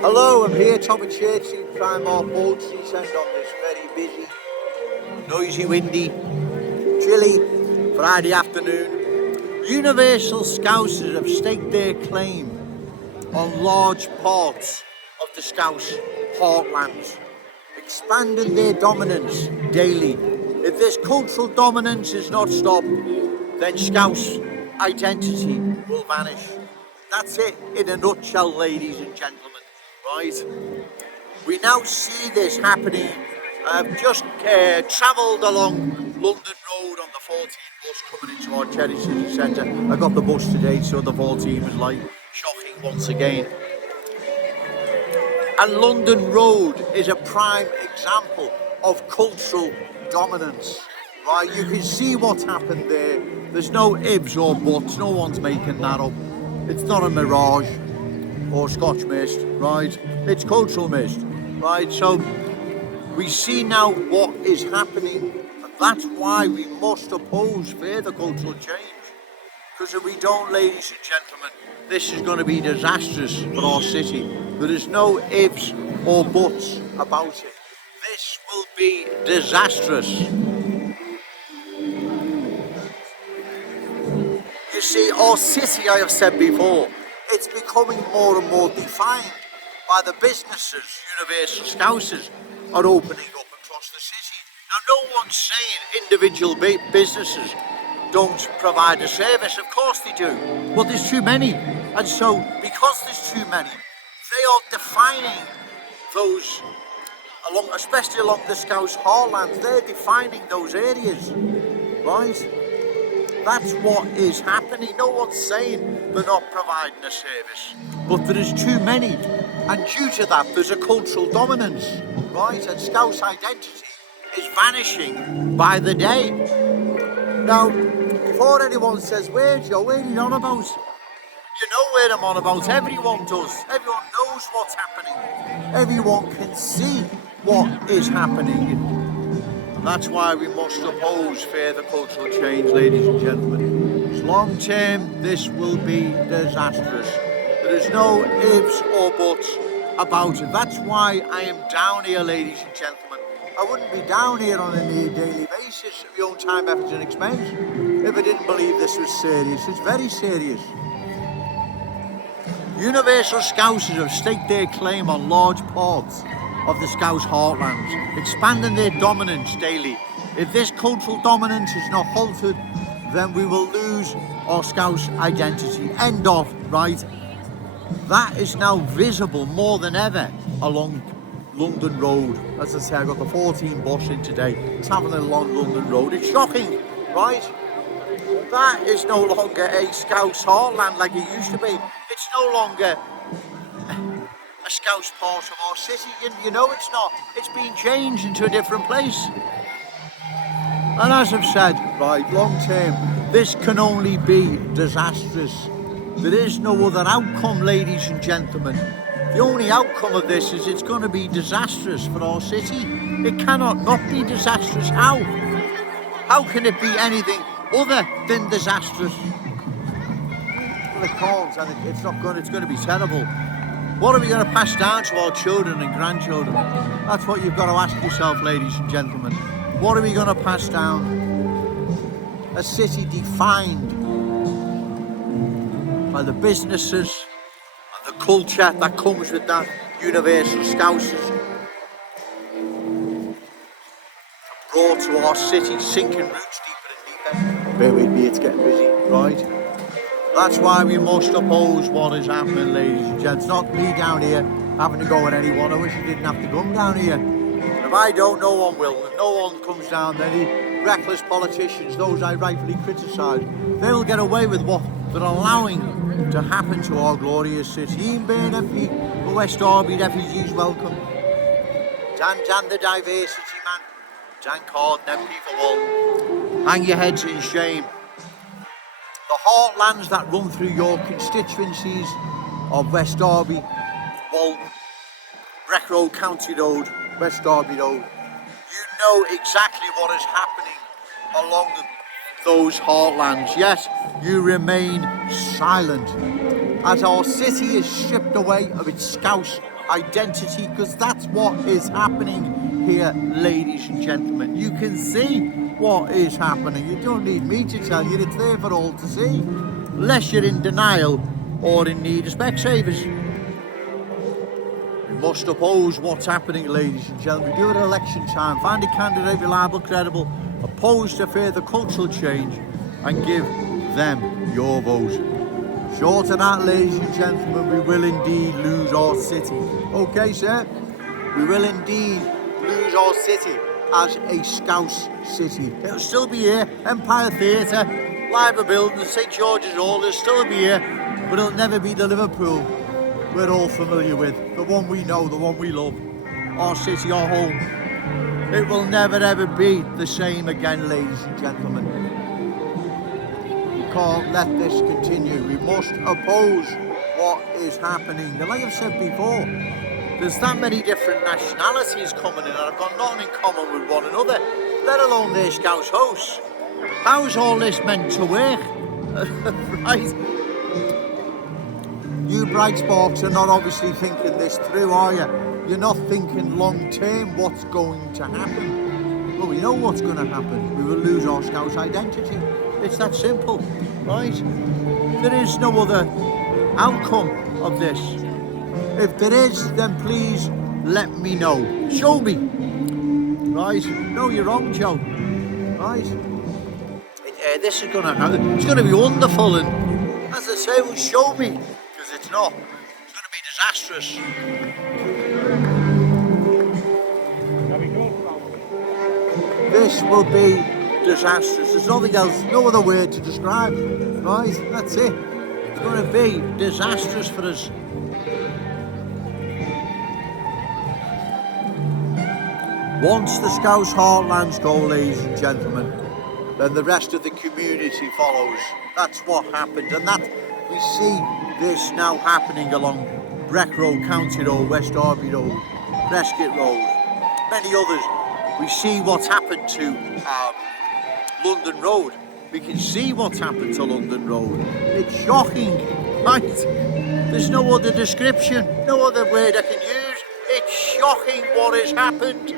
Hello, I'm here, top of Cherished, Primark Boat Street End on this very busy, noisy, windy, chilly Friday afternoon. Universal Scousers have staked their claim on large parts of the Scouse Heartlands, expanding their dominance daily. If this cultural dominance is not stopped, then Scouse identity will vanish. That's it in a nutshell, ladies and gentlemen. Right? We now see this happening. I've just travelled along London Road on the 14 bus coming into our Cherished City Centre. I got the bus today, so the 14 was like shocking once again. And London Road is a prime example of cultural dominance. Right? You can see what's happened there. There's no ifs or buts. No one's making that up. It's not a mirage or Scotch mist, right? It's cultural mist, right? So we see now what is happening, and that's why we must oppose further cultural change. Because if we don't, ladies and gentlemen, this is going to be disastrous for our city. There is no ifs or buts about it. This will be disastrous. You see, our city, I have said before, it's becoming more and more defined by the businesses. Universal Scousers are opening up across the city. Now, no one's saying individual businesses don't provide a service. Of course they do. But there's too many. And so, because there's too many, they are defining those, especially along the Scouse Heartlands, they're defining those areas, right? That's what is happening. No one's saying they're not providing a service, but there is too many, and due to that, there's a cultural dominance, right? And Scouse identity is vanishing by the day. Now, before anyone says, where are you on about? You know where I'm on about. Everyone does. Everyone knows what's happening. Everyone can see what is happening. That's why we must oppose further cultural change, ladies and gentlemen. Long term, this will be disastrous. There is no ifs or buts about it. That's why I am down here, ladies and gentlemen. I wouldn't be down here on a daily basis at my own time, effort and expense if I didn't believe this was serious. It's very serious. Universal Scousers have staked their claim on large parts of the Scouse Heartlands, expanding their dominance daily. If this cultural dominance is not halted, then we will lose our Scouse identity. End of, right? That is now visible more than ever along London Road. As I say, I got the 14 bus in today, travelling along London Road. It's shocking, right? That is no longer a Scouse Heartland like it used to be. It's no longer a Scouse part of our city. You know it's not. It's been changed into a different place. And as I've said, right, long term, this can only be disastrous. There is no other outcome, ladies and gentlemen. The only outcome of this is it's going to be disastrous for our city. It cannot not be disastrous. How? How can it be anything other than disastrous? Well, it can't, and it's not going. It's going to be terrible. What are we going to pass down to our children and grandchildren? That's what you've got to ask yourself, ladies and gentlemen. What are we going to pass down? A city defined by the businesses and the culture that comes with that. Universal Scousers brought to our city, sinking roots deeper and deeper. Bear with me, it's getting busy, right? That's why we must oppose what is happening, ladies and gents. Not me down here having to go at anyone. I wish I didn't have to come down here. If I don't, no one will. If no one comes down, then the reckless politicians, those I rightfully criticise, they'll get away with what they're allowing to happen to our glorious city. Ian Byrne MP for West Derby, refugees welcome. Dan the diversity man. Dan Corden MP for one. Hang your heads in shame. The heartlands that run through your constituencies of West Derby, Walton, Breck Road, County Road, West Derby Road, you know exactly what is happening along those heartlands. Yet you remain silent as our city is stripped away of its Scouse identity, because that's what is happening here, ladies and gentlemen. You can see what is happening. You don't need me to tell you, it's there for all to see, unless you're in denial or in need of Specsavers. We must oppose what's happening, ladies and gentlemen. Do it at election time. Find a candidate reliable, credible, opposed to further cultural change, and give them your vote. Short of that, ladies and gentlemen, we will indeed lose our city. Okay, sir? We will indeed lose our city as a Scouse city. It'll still be here. Empire Theatre, Library Building, St George's Hall, it'll still be here, but it'll never be the Liverpool we're all familiar with. The one we know, the one we love. Our city, our home. It will never ever be the same again, ladies and gentlemen. We can't let this continue. We must oppose what is happening. And like I've said before, there's that many different nationalities coming in and I've got nothing in common with one another, let alone their Scouse hosts. How's all this meant to work? Right? You bright sparks are not obviously thinking this through, are you? You're not thinking long term what's going to happen. Well, we know what's going to happen. We will lose our Scouse identity. It's that simple, right? There is no other outcome of this. If there is, then please let me know. Show me. Right? No, you're wrong, Joe. Right? This is going to happen. It's going to be wonderful, and as I say, well, show me. Because it's not. It's going to be disastrous. This will be disastrous. There's nothing else, no other word to describe. Right? That's it. It's going to be disastrous for us. Once the Scouse Heartlands go, ladies and gentlemen, then the rest of the community follows. That's what happened, and that we see this now happening along Breck Road, County Road, West Derby Road, Prescott Road, many others. We see what's happened to London Road. We can see what's happened to London Road. It's shocking, right? There's no other description, no other word I can use. It's shocking what has happened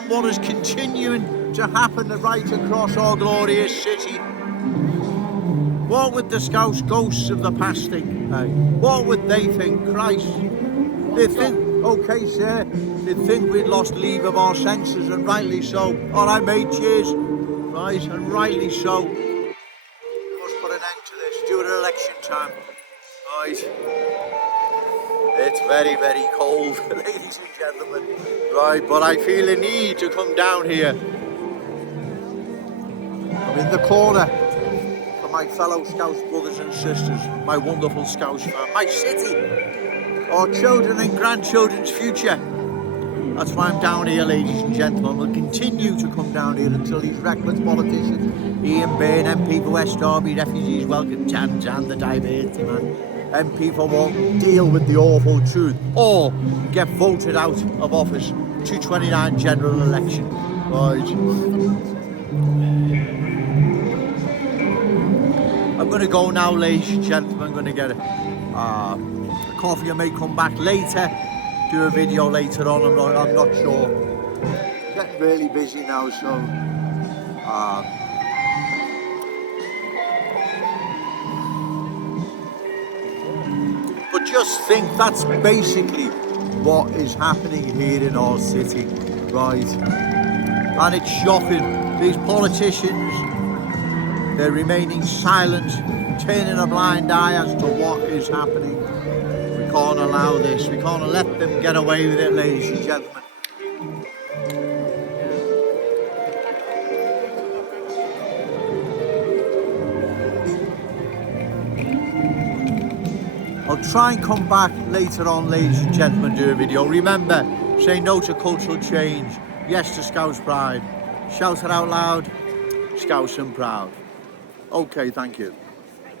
and what is continuing to happen right across our glorious city. What would the Scouse ghosts of the past think? Hey? What would they think? Christ. They'd think, okay, sir, they'd think we'd lost leave of our senses, and rightly so. All right, mate, cheers. Right, and rightly so. We must put an end to this. Do it at election time. Right. It's very, very cold, ladies and gentlemen. Right, but I feel a need to come down here. I'm in the corner for my fellow Scouse brothers and sisters, my wonderful Scouse fam, my city, our children and grandchildren's future. That's why I'm down here, ladies and gentlemen. We'll continue to come down here until these reckless politicians, Ian Bain, MP for West Derby, refugees welcome, Jan, the diversity man, MP for won't deal with the awful truth or get voted out of office 229 general election. Right. I'm going to go now, ladies and gentlemen. I'm going to get a coffee. I may come back later, do a video later on. I'm not sure. Getting really busy now, so but just think that's basically what is happening here in our city, right? And it's shocking. These politicians, they're remaining silent, turning a blind eye as to what is happening. We can't allow this. We can't let them get away with it, ladies and gentlemen. I'll try and come back later on, ladies and gentlemen, do a video. Remember, say no to cultural change, yes to Scouse pride. Shout it out loud, Scouse and proud. Okay, thank you.